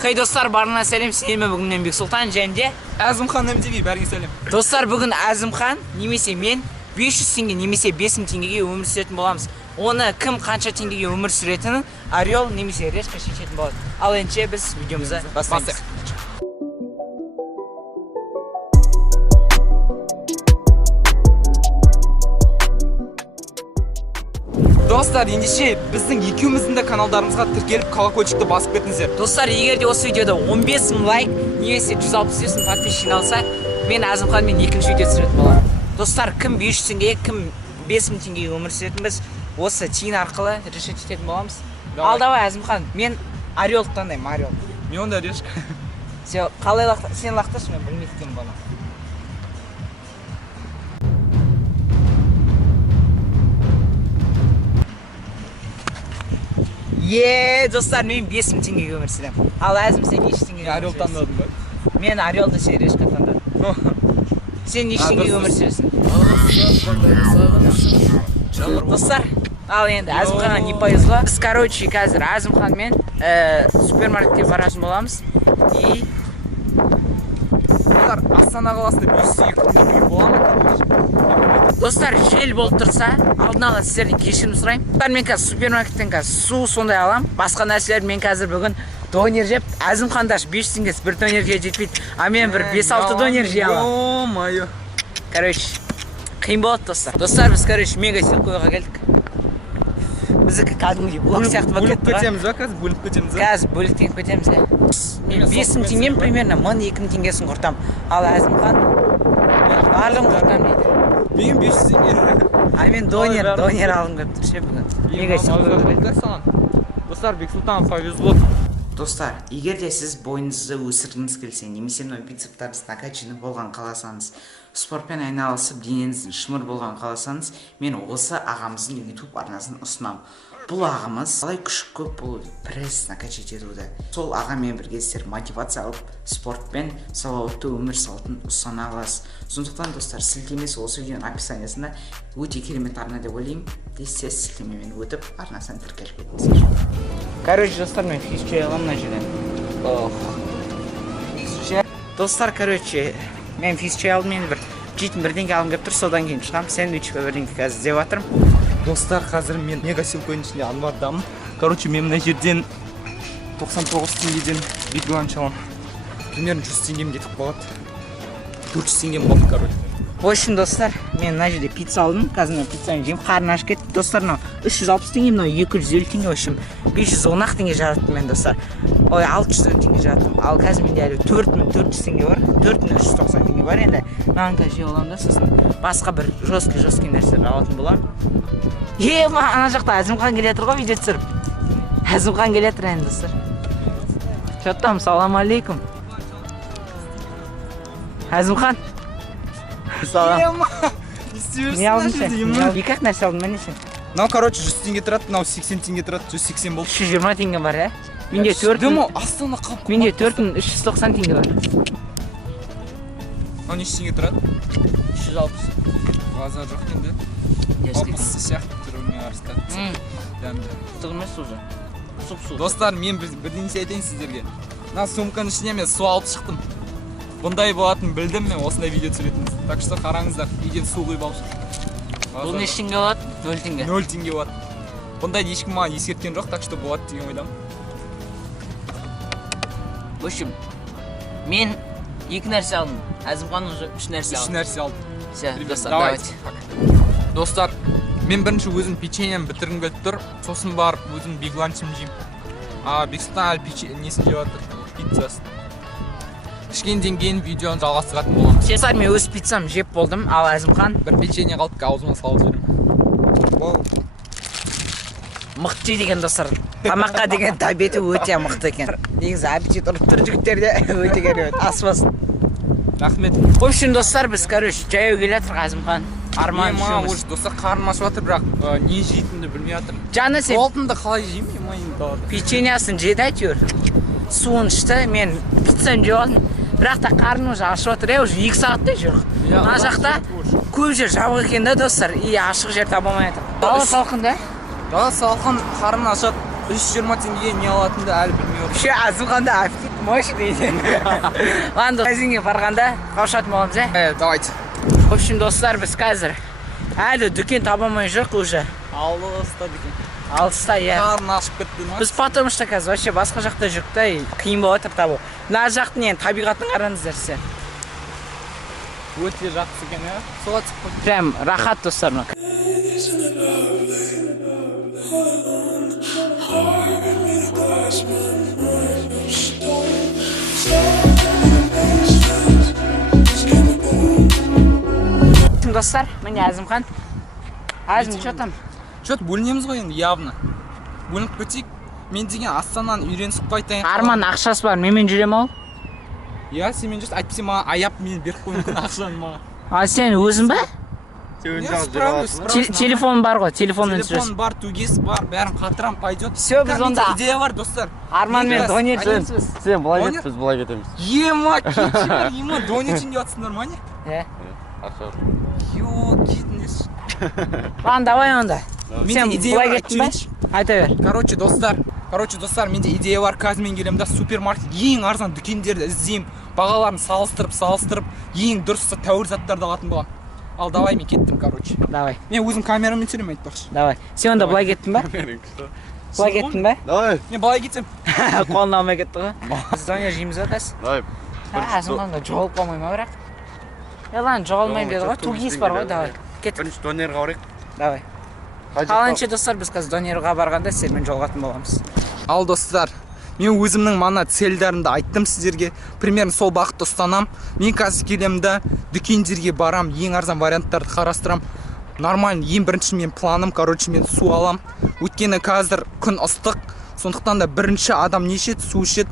Хей достар, барына сәлем. Сенімі бүгіннен Бексұлтан және Әзімхан MTV, бәріңе сәлем. Достар, бүгін Әзімхан немесе мен 500 теңге немесе 5000 теңгеге өмір сүретін боламыз. Оны кім қанша теңгеге өмір сүретінін Орел немесе Решка шешетін болады. Ал енді біз видеомызды бастаймыз. Достар, ендеше біздің екеуміздің де каналдарымызға тіркеліп колокольчикті басып кетіңіздер. Достар, егер де осы видеода 15 000 лайк немесе 160 000 подписчик жиналса, мен Әзімханмен екінші видео түсіретін боламын. Достар, кім 500 теңге, кім 5000 теңгеге өмір сүретін біз осы тиын арқылы решет ететін боламыз. Ал давай, Әзімхан, мен Орел таңдаймын, Орел. Мен онда Решка. Сен лақтыршы, мен білмейтін боламын. Достар, мен 5000 теңгеге өмір сүремін. Ал Әзім, сен неше теңгеге өмір сүресің? Орел таңдадым ба? Мен Орелды, сен Решка таңдадым. Сен неше теңгеге өмір сүресің? Достар, ал енді Әзімханға не повезло. Біз, короче, қазір Әзімханмен супермаркетке баратын боламыз. И Астана қаласында 500 теңге бола ма? Достар, жел болып тұрса, алдын ала сіздерден кешірім сұраймын. Мен қазір супермаркеттен су сондай алам. Басқа нәрселер мен қазір бүгін донер жеп, Әзімхандаш 500 теңгесі бір донерге жетпейді. А мен бір 5-6 донер жей алам. О-майо. Короче, қиын болады, достар. Достар, біз, короче, мега силкойға келдік. Біздікі кәдімгі блок сияқты болып кетті. Бөліп кетеміз ба, қазір бөліп кетеміз ба? Қазір бөліп теңіп кетеміз, Мен 5000 теңгем примерно 1000-2000 теңгесін құртам. Ал Әзімхан барлығын құртам дейді. Мен 500 теңге. А мен донер алғым келіп тұр ше бүгін. Мега силкой. Достар, Бексұлтан повезло. Достар, егер де сіз бойыңызды өсіргіңіз келсе, немесе бицептарыңыз накачанный болған қаласаңыз, спортпен айналысып денеңіздің шымыр болған қаласаңыз, мен осы ағамыздың YouTube арнасын ұсынамын. Бұл ағамыз қалай күш көп бұл пресс накачать етуді. Сол ағамен бірге сіздер мотивация алып, спортпен салауатты өмір салтын ұсына аласыз. Сондықтан достар, сілтемесі осы видеоның описаниясында өте керемет арна деп ойлаймын. Тез сілтемемен өтіп, арнасынан тіркеліп кетіңіздер. Короче, достар, мен физчай аламын мына жерден. Достар, короче, мен физчай алдым, мен жейтін бірдеңке алғым келіп тұр, содан кейін шығамын. Сэндвич бірдеңке қазір іздеп жатырмын. Достар, қазір мен мега силкойның ішінде Анвардамын. Короче, мен мына жерден 99 теңгеден Big Lunch аламын. Примерно 100 теңгем кетіп қалады. 400 теңгем болды, короче. В общем, достар, мен мына жерде пицца алдым. Қазір мен пиццаны жеймін, қарны ашып кетті. Достар, мынау 360 теңге, мынау 250 теңге, в общем, 510 теңге жараттым мен, достар. Ой, 610 теңге жараттым. Ал қазір менде әлі 4400 теңге бар. 4390 теңге бар енді. Мынаны қазір жей аламын да, сосын басқа бір жесткий нәрселер алатын боламын. Ана жақта Әзімхан келетір ғой, видео түсіріп. Әзімхан келетір ән, достар. Шаттам, салам алейкум. Әзімхан. Салам. Не алдың сен? Екі-ақ нәрсе алдың, мен несен? Мынау, короче, 100 теңге тұрады, мынау 80 теңге тұрады, 180 болды. 320 теңге бар, Менде 4390 теңге бар. Мынау неше теңге тұрады? 360. Базар жоқ енді. Опысы сияқты түріне арыстады. Тұғымыз уже. Сұп-сұп. Достар, мен бірдеңсе айтайын сіздерге. Мына сумканың ішіне мен су алып шықтым. Бұндай болатынын білдім, мен осындай видео түсіретінбіз. Так что қараңыздар, үйден су құйып алып шықтым. Бұл неше теңге болады? 0 теңге. 0 теңге болады. Бұндайды ешкім маған ескерткен жоқ, так что болады деген ойдамын. В общем, мен 2 нәрсе алдым. Әзімхан уже 3 нәрсе алдым. 3 нәрсе алдым. Все, достар, давайте. Достар, мен бірінші өзім печеньем бітіргім келіп тұр, сосын барып өзім Big Lunch'ым жеймін. Бексұлтан әлі несін жеп жатыр, пиццасын. Кішкенеден кейін видеоны жалғастыратын боламын. Достар, мен өз пиццам жеп болдым, ал Әзімхан бір печенье қалдық, аузыма салып жібердім. Мықты деген, достар. Тамаққа деген тәбеті өте мықты екен. Негізі аппетит ұрып тұр жігіттерде өте керемет. Аспасын. Рахмет. В общем, достар, біз, короче, жаяу келе жатырмыз, Әзімхан. Арман үшеуміз. Достар, қарным ашып жатыр, бірақ не жейтінді білмей жатыр. Жаны сен Алтынды қалай жеймін, майын далады. Печеньясын жеді әйтеуір. Суын ішті, мен пиццаны жеп алдым. Бірақ та қарным уже ашып жатыр, уже 2 сағаттай жүр. Мына жақта көп жер жабық екен да, достар, и ашық жер таба алмай жатыр. Дала салқын да? Дала салқын, қарным ашады. 320 теңгеге не алатынымды әлі білмей отырмын. Ше Азымханда аппетит мощный екен. Ладно, магазинге барғанда қауышатын боламыз, Давайте. В общем, достар, біз қазір әлі дүкен таба алмай жоқ уже. Алыста дүкен. Алыста, Қарын ашып кетті ма? Біз потому что қазір вообще басқа жақта жүрік та, қиын болып жатыр табу. Мына жақтың енді табиғатын қараңыздар сіздер. Өте жақсы екен, Суға түсіп қойды. Прям рахат, достар. Достар, міне Әзімхан. Әзім, что там? Что-то бөлінеміз ғой енді, явно. Бөлініп кетейік. Мен деген Астананы үйренісіп қайтайын. Арман ақшасы бар, менімен жүрем ал? Иә, сен мен жүрсің, әйтпесе маған аяп мені беріп қой мүмкін ақшаны маған. А сен өзің ба? Справлюсь. Телефон бар ғой, телефонмен жүресің. Телефон бар, тугес бар, бәрін қатырам, пойдет. Все, біз онда идея бар, достар. Арманмен донер жүрміз. Сен былай кет, біз былай кетеміз. Ема, кетші бар, ема, донер үшін де атсыңдар ма не? Ақша. Йо, кетіңіз. Ладно, давай онда. Сен идея былай бар, кеттің ба? Айта бер. Короче, достар, менде идея бар, қазір мен келемін да, супермаркет ең арзан дүкендерді іздеймін, бағаларын салыстырып, ең дұрыс тәуір заттарды алатын боламын. Ал давай, мен кеттім, короче. Давай. Мен өзім камерамен түсіремін айтпақшы. Давай. Сен онда былай кеттің ба? Былай кеттің ба? Давай. Мен былай кетсем. Қолын алмай кетті ғой. Біз донер жейміз ғой қазір. Давай. Әзімханға жоғалып қалмай ма бірақ? Ладно, жоғалмайын деді ғой, тугейс бар ғой, давай. Кеттік. Бірінші донерға барайық. Давай. Қаланша достар, біз қазір донерға барғанда сіздермен жолығатын боламыз. Ал достар, мен өзімнің мана цельдарымды айттым сіздерге. Примерно сол бағытты ұстанам. Мен қазір келемін да, дүкендерге барам, ең арзан варианттарды қарастырам. Нормально, ең бірінші мен планым, короче, мен су алам. Өйткені қазір күн ыстық, сондықтан да бірінші адам не ішеді, су ішеді.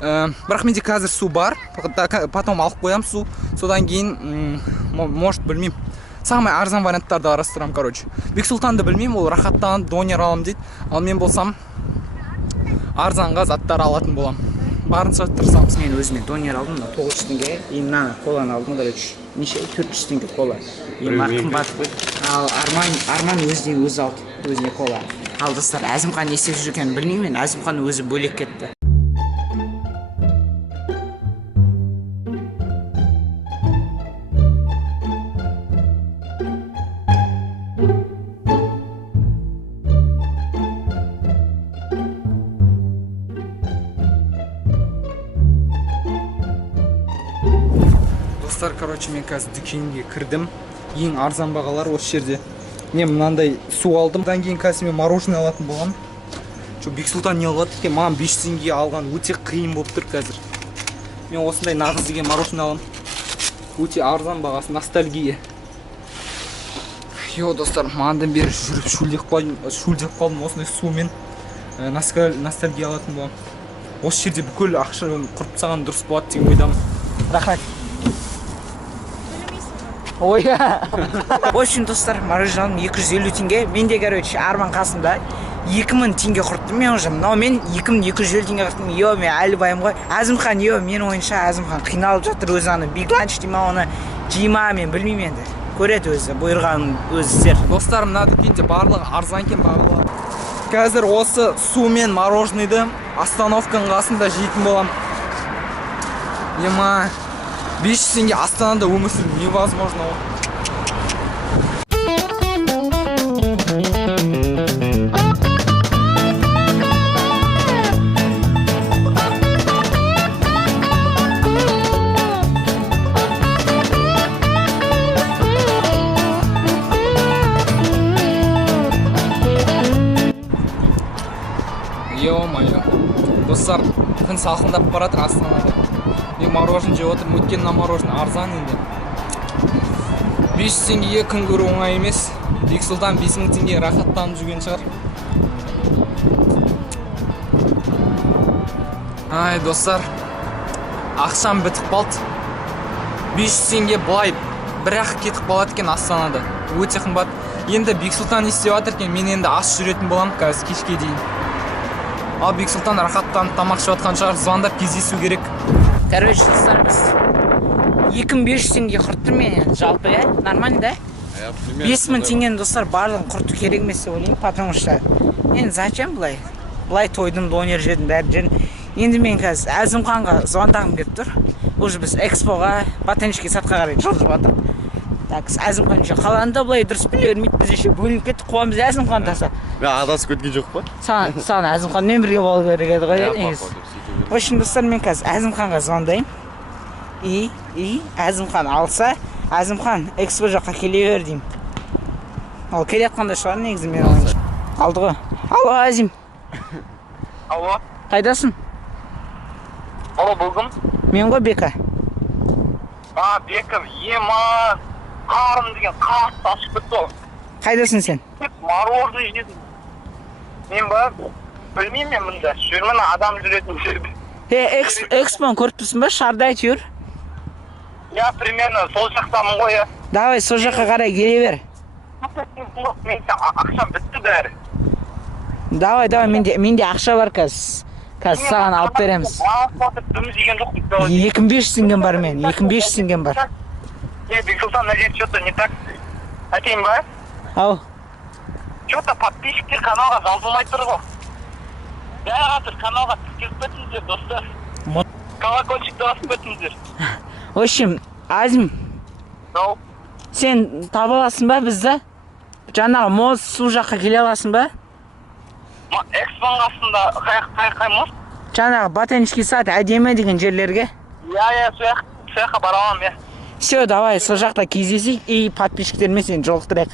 Бірақ менде қазір су бар, потом алып қоям су. Содан кейін, может, білмеймін. Самый арзан варианттарды қарастырам, короче. Бексұлтанды білмеймін, ол рахаттан донер алам дейді. Ал мен болсам арзанға заттар алатын болам. Барынша тырысамыз. Мен өзіме донер алдым, 900 теңге, мына коланы алдым, короче. Неше 400 теңге кола. Қымбат. Ал Арман өзіне өзі алды, өзіне кола. Ал достар, Әзімхан не істеп жүр екенін білмеймін, Әзімхан өзі бөлек кетті. Достар, короче, мен қазір дүкенге кірдім. Ең арзан бағалар осы жерде. Мен мынандай су алдым. Одан кейін қазір мен мороженое алатын болам. Бексұлтан не алады екен? Маған 500 теңге алған өте қиын болып тұр қазір. Мен осындай нағыз деген мороженое алам. Өте арзан бағасы, ностальгия. Йо, достар, маңдан бері жүріп шөлдеп қалдым осындай сумен. Ностальгия алатын болам. Осы жерде бүкіл ақша құрып тастаған дұрыс болады деген ойдамын. Рахмет. Ой. В общем, достар, мороженым 250 теңге. Менде, короче, Арман қасымда 2000 теңге құрттым мен уже. Но мен 2250 теңге құрттым. Йо, мен әлі байым ғой. Әзімхан, йо, мен ойынша Әзімхан қиналып жатыр өзі аны. Big lunch дейма оны жейма, мен білмеймін енді. Көреді өзі, бұйырғанын өзі істер. Достар, мына дүкенде барлығы арзан екен бағалар. Қазір осы су мен мороженойды остановканың қасында жейтін болам. Ема 500 теңге Астанада өмір сүру невозможно. Ё-моё. Достар, күн салқындап баратыр Астанада. Мен мороженое жеп отырмын, өйткені мороженое арзан енді. 500 теңгеге күн көру оңай емес. Бексұлтан 5000 теңге рахаттанып жүрген шығар. Ай, достар, ақшам бітіп қалды. 500 теңге былай бір-ақ кетіп қалады екен Астанада. Өте қымбат. Енді Бексұлтан істеп жатыр екен, мен енді ас жүретін болам қазір кешке дейін. Ал Бексұлтан рахаттанып тамақ жеп жатқан шығар, звондап кездесу керек. Короче, достар, біз 2500 теңге құрттым мен жалпы, нормально, да? 5000 теңгені достар барлығын құрту керек емес деп ойлаймын, потому что енді зачем бұлай? былай тойдым, донер жедім, бәрін жедім. Енді мен қазір Әзімханға звондағым келіп тұр. Уже біз экспоға, ботанический садқа қарай жылжып жатырмық. Так, Әзімхан еще қаланды, былай дұрыс біле бермейді, біз еще бөлініп кеттік, қуамыз Әзімхан таса. Адасып кеткен жоқ па? Саған Әзімханмен бірге болу керек еді ғой, негізі. В общем, достар, мен қазір Әзімханға звондайым. И Әзімхан алса, Әзімхан экспо жаққа келе бер деймін. Ол келе жатқанда шығар негізі мен ойымша. Алды ғой. Алло, Әзім. Алло, Қайдасың? алло, бұлгым? Мен ғой Бека. Бекім, ема, қарым деген қатты ашып кетті ол. Қайдасың сен? Мороженое жедім. Мен ба, білмеймін мен мұнда. Жүрмін адам жүретін жерде. Экспоны көріп тұрсың ба? Шарды әйтеуір. Я примерно сол жақтамын ғой, я. Давай, сол жаққа қарай келе бер. Мен ақшам бітті бәрі. Давай, менде ақша бар қазір. Қазір саған алып береміз. Дым жеген жоқ. 2500 теңгем бар мен, 2500 теңгем бар. Бексұлтан, надеюсь, что-то не так. Әтейін ба? Ау. Что-то подписчиктер каналға жазылмай тұр ғой. Бәрі қазір каналға тіркеліп кетіңіздер, достар. Колокольчикті басып кетіңіздер. В общем, Азим, Ау. сен таба аласың ба бізді? Жаңағы моз су жаққа келе аласың ба? Экспоның қасында қай мост? Жаңағы ботанический сад әдемі деген жерлерге. Я, сол жаққа бара аламын, я. Все, давай, сол жақта кездесейік и подписчиктермен сені жолықтырайық.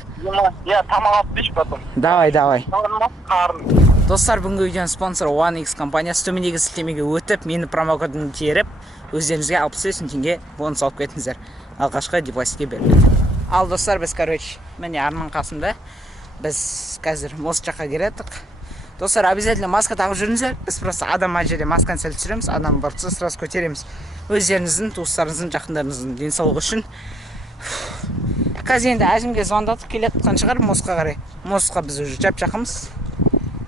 Я тамақ алып дейші потом. Давай. Қарым. Достар, бүгінгі видеоның спонсоры OneX компаниясы. Төмендегі сілтемеге өтіп, мені промокодын теріп, өздеріңізге 65 теңге бонус алып кетіңіздер. Алғашқы депозитке беріледі. Ал достар, біз міне арман қасында. Біз қазір мост жаққа келеттік. Достар, обязательно маска тағып жүріңіздер. Біз просто адам жерде масканы сәл түсіреміз, адам барса сразу көтереміз. Өздеріңіздің, туыстарыңыздың, жақындарыңыздың денсаулығы үшін. Қазір енді Әзімге звондатып келе жатқан шығар мостқа қарай. Мостқа біз уже жақынбыз.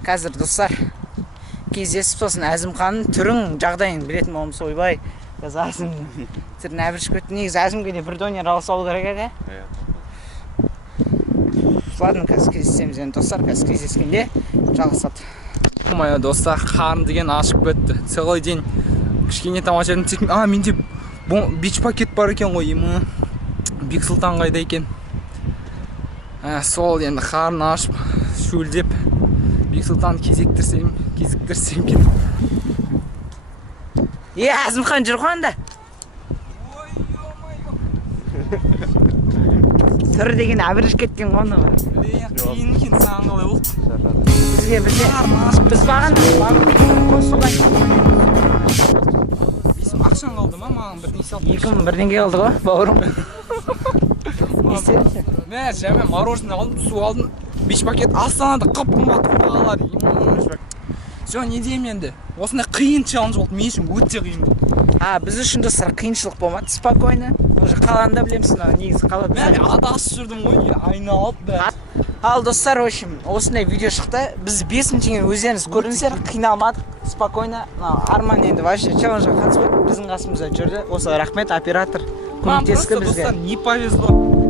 Қазір достар, кездесіп сосын Әзімханның түрін, жағдайын білетін болмыз, ойбай. Қазір Әзім түрін әбіршіп кетті. Негізі Әзімге де бір донер алса алу керек еді. Ладно, қазір кездесеміз енді достар, қазір кездескенде жалғасады. Моя достар, қарым деген ашып кетті. Целый день кішкене тамаша едім тек. Менде бич пакет бар екен ғой, ема. Бексұлтан қайда екен? Сол енді қарын ашып, шөлдеп, Бексұлтан кезіктірсем кетіп. Әзімхан жүр ғой анда. Түрі деген әбіріш кеткен ғоны бар. Қиын екен саған қалай болды? Біз баған Бесім ақшан қалды ма? Маған бір несі алып. 2000 бірдеңге қалды ғой, бауырым. Мә, жәме мороженое алдым, су алдым. 5 пакет Астанада қып-қымбат бағалар. Жо, не деймін енді? Осындай қиын челлендж болды, мен үшін өте қиын болды. Біз үшін достар қиыншылық болмады, спокойно. Уже қаланда білемсің, негізі қалады. Мен адасып жүрдім ғой, айналып бәрі. Ал достар, в общем, осындай видео шықты. Біз 5000 теңге өздеріңіз көрдіңіздер, қиналмадық, спокойно. Арман енді вообще челленджға қатыспайды, біздің қасымызда жүрді. Осы рахмет, оператор көмектесті бізге. Достар, не повезло.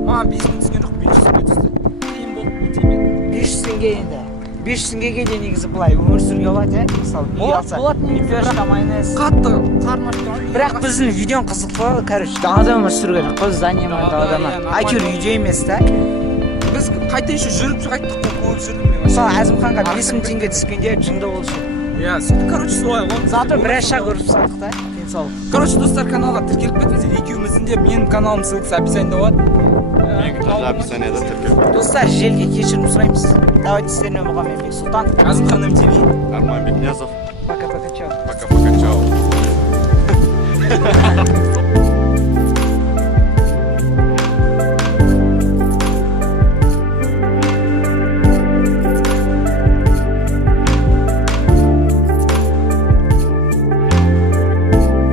Маған 5000 түскен жоқ, 500 теңге түсті. Қиын болды, өте мен. 500 теңге енді. 500 теңгеге де негізі былай өмір сүруге болады, мысалы, үй алса, лепешка, майонез. Қатты қарым ашты. Бірақ біздің видеоң қызықты, короче, далада өмір сүру керек, қыз занимай далада. Әйтеуір үйде емес та. Біз қайта еще жүріп қайттық қой, көп жүрдім мен. Мысалы, Әзімханға 5000 теңге түскенде жынды болшы. Я, сөйтіп, короче, солай ғой. Зато біраз шаг ұрып салдық та, денсаулық. Короче, достар, каналға тіркеліп кетіңіздер. Екеуміздің де менің каналымның ссылкасы описаниеда болады. Описаниеда тіркеліп. Достар, желге кешірім сұраймыз. Давайте сіздермен болған мен Бексұлтан. Әзімхан МТV. Арман Бекнязов. Пока-пока, чао. Пока-пока, чао.